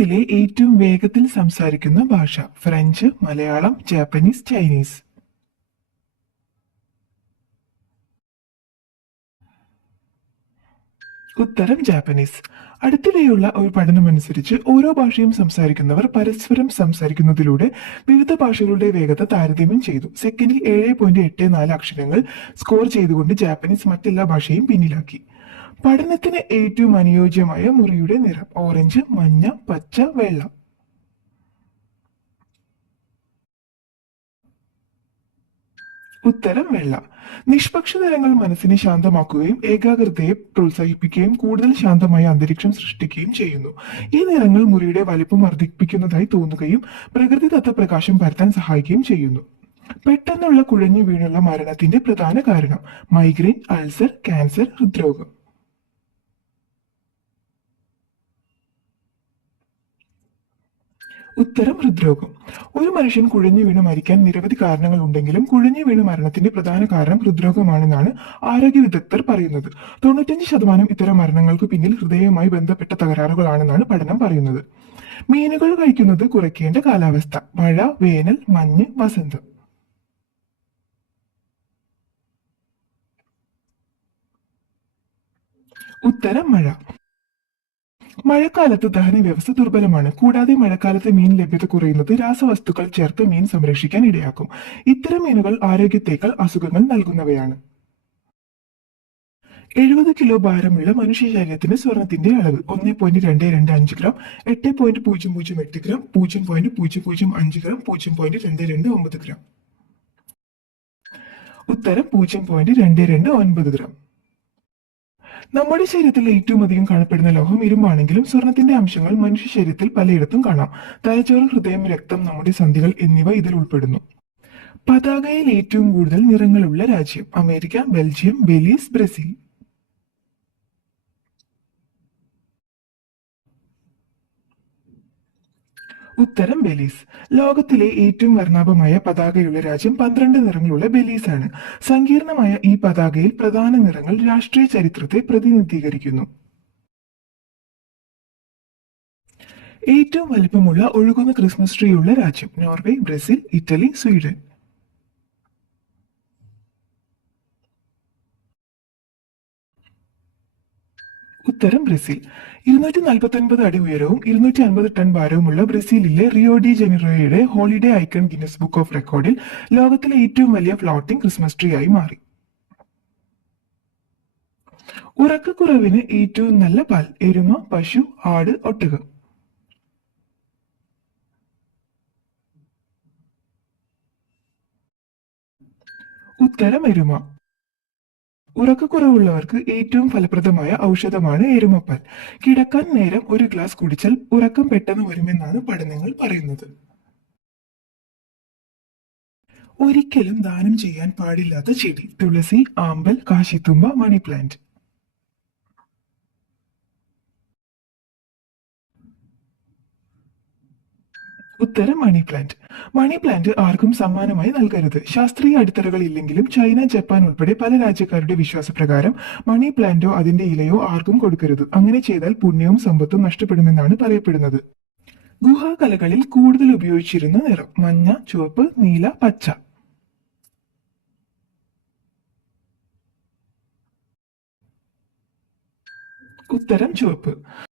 ലോകത്തിലെ ഏറ്റവും വേഗത്തിൽ സംസാരിക്കുന്ന ഭാഷ? French, Malayalam, Japanese, Chinese? ഉത്തരം ജാപ്പനീസ്. അടുത്തിടെയുള്ള ഒരു പഠനമനുസരിച്ച് ഓരോ ഭാഷയും സംസാരിക്കുന്നവർ പരസ്പരം സംസാരിക്കുന്നതിലൂടെ വിവിധ ഭാഷകളുടെ വേഗത താരതമ്യം ചെയ്തു. സെക്കൻഡിൽ 7.84 അക്ഷരങ്ങൾ സ്കോർ ചെയ്തുകൊണ്ട് ജാപ്പനീസ് മറ്റെല്ലാ ഭാഷയും പിന്നിലാക്കി. പഠനത്തിന് ഏറ്റവും അനുയോജ്യമായ മുറിയുടെ നിറം? ഓറഞ്ച്, മഞ്ഞ, പച്ച, വെള്ള? ഉത്തരം വെള്ള. നിഷ്പക്ഷ നിറങ്ങൾ മനസ്സിനെ ശാന്തമാക്കുകയും ഏകാഗ്രതയെ പ്രോത്സാഹിപ്പിക്കുകയും കൂടുതൽ ശാന്തമായ അന്തരീക്ഷം സൃഷ്ടിക്കുകയും ചെയ്യുന്നു. ഈ നിറങ്ങൾ മുറിയുടെ വലിപ്പം വർദ്ധിപ്പിക്കുന്നതായി തോന്നുകയും പ്രകൃതിദത്ത പ്രകാശം പരത്താൻ സഹായിക്കുകയും ചെയ്യുന്നു. പെട്ടെന്നുള്ള കുഴഞ്ഞു വീണുള്ള മരണത്തിന്റെ പ്രധാന കാരണം? മൈഗ്രെയിൻ, അൾസർ, ക്യാൻസർ, ഹൃദ്രോഗം? ഉത്തരം ഹൃദ്രോഗം. ഒരു മനുഷ്യൻ കുഴഞ്ഞു വീണ് മരിക്കാൻ നിരവധി കാരണങ്ങൾ ഉണ്ടെങ്കിലും കുഴഞ്ഞു വീണ് മരണത്തിന്റെ പ്രധാന കാരണം ഹൃദ്രോഗമാണെന്നാണ് ആരോഗ്യ വിദഗ്ധർ പറയുന്നത്. 95% ഇത്തരം മരണങ്ങൾക്ക് പിന്നിൽ ഹൃദയവുമായി ബന്ധപ്പെട്ട തകരാറുകളാണെന്നാണ് പഠനം പറയുന്നത്. മീനുകൾ കഴിക്കുന്നത് കുറയ്ക്കേണ്ട കാലാവസ്ഥ? മഴ, വേനൽ, മഞ്ഞ്, വസന്തം? ഉത്തരം മഴ. മഴക്കാലത്ത് ദഹന വ്യവസ്ഥ ദുർബലമാണ്. കൂടാതെ മഴക്കാലത്ത് മീൻ ലഭ്യത കുറയുന്നത് രാസവസ്തുക്കൾ ചേർത്ത് മീൻ സംരക്ഷിക്കാൻ ഇടയാക്കും. ഇത്തരം മീനുകൾ ആരോഗ്യത്തേക്കാൾ അസുഖങ്ങൾ നൽകുന്നവയാണ്. 70 കിലോ ഭാരമുള്ള മനുഷ്യ ശരീരത്തിന് സ്വർണത്തിന്റെ അളവ്? 1.225 ഗ്രാം, 8.008 ഗ്രാം, 0.005 ഗ്രാം, 0.229 ഗ്രാം? ഉത്തരം 0.229 ഗ്രാം. നമ്മുടെ ശരീരത്തിൽ ഏറ്റവും അധികം കാണപ്പെടുന്ന ലോഹം ഇരുമ്പാണെങ്കിലും സ്വർണത്തിന്റെ അംശങ്ങൾ മനുഷ്യ ശരീരത്തിൽ പലയിടത്തും കാണാം. തലച്ചോറ്, ഹൃദയം, രക്തം, നമ്മുടെ സന്ധികൾ എന്നിവ ഇതിൽ ഉൾപ്പെടുന്നു. പതാകയിൽ ഏറ്റവും കൂടുതൽ നിറങ്ങളുള്ള രാജ്യം? America, Belgium, Belize, Brazil? ഉത്തരം ബെലീസ്. ലോകത്തിലെ ഏറ്റവും വർണ്ണാഭമായ പതാകയുള്ള രാജ്യം 12 നിറങ്ങളുള്ള ബെലീസ് ആണ്. സങ്കീർണമായ ഈ പതാകയിൽ പ്രധാന നിറങ്ങൾ രാഷ്ട്രീയ ചരിത്രത്തെ പ്രതിനിധീകരിക്കുന്നു. ഏറ്റവും വലിപ്പമുള്ള ഒഴുകുന്ന ക്രിസ്മസ് ട്രീ ഉള്ള രാജ്യം? Norway, Brazil, Italy, Sweden? ഉത്തരം ബ്രസീൽ. 249 അടി ഉയരവും 250 ടൺ ഭാരവുമുള്ള ബ്രസീലിലെ റിയോ ഡി ജനീറോയുടെ holiday icon Guinness book of റെക്കോർഡിൽ ലോകത്തിലെ ഏറ്റവും വലിയ ഫ്ലോട്ടിംഗ് ക്രിസ്മസ് ട്രീ ആയി മാറി. ഉറക്കക്കുറവിന് ഏറ്റവും നല്ല പാൽ? എരുമ, പശു, ആട്, ഒട്ടകം? ഉത്തരം എരുമ. ഉറക്കക്കുറവുള്ളവർക്ക് ഏറ്റവും ഫലപ്രദമായ ഔഷധമാണ് എരുമപ്പാൽ. കിടക്കാൻ നേരം ഒരു ഗ്ലാസ് കുടിച്ചാൽ ഉറക്കം പെട്ടെന്ന് വരുമെന്നാണ് പഠനങ്ങൾ പറയുന്നത്. ഒരിക്കലും ദാനം ചെയ്യാൻ പാടില്ലാത്ത ചെടി? തുളസി, ആമ്പൽ, കാശിത്തുമ്പ, മണി പ്ലാന്റ്? ഉത്തരം മണി പ്ലാന്റ്. മണി പ്ലാന്റ് ആർക്കും സമ്മാനമായി നൽകരുത്. ശാസ്ത്രീയ അടിത്തറകൾ ഇല്ലെങ്കിലും ചൈന, ജപ്പാൻ ഉൾപ്പെടെ പല രാജ്യക്കാരുടെ വിശ്വാസപ്രകാരം മണി പ്ലാന്റോ അതിന്റെ ഇലയോ ആർക്കും കൊടുക്കരുത്. അങ്ങനെ ചെയ്താൽ പുണ്യവും സമ്പത്തും നഷ്ടപ്പെടുമെന്നാണ് പറയപ്പെടുന്നത്. ഗുഹാകലകളിൽ കൂടുതൽ ഉപയോഗിച്ചിരുന്ന നിറം? മഞ്ഞ, ചുവപ്പ്, നീല, പച്ച? ഉത്തരം ചുവപ്പ്.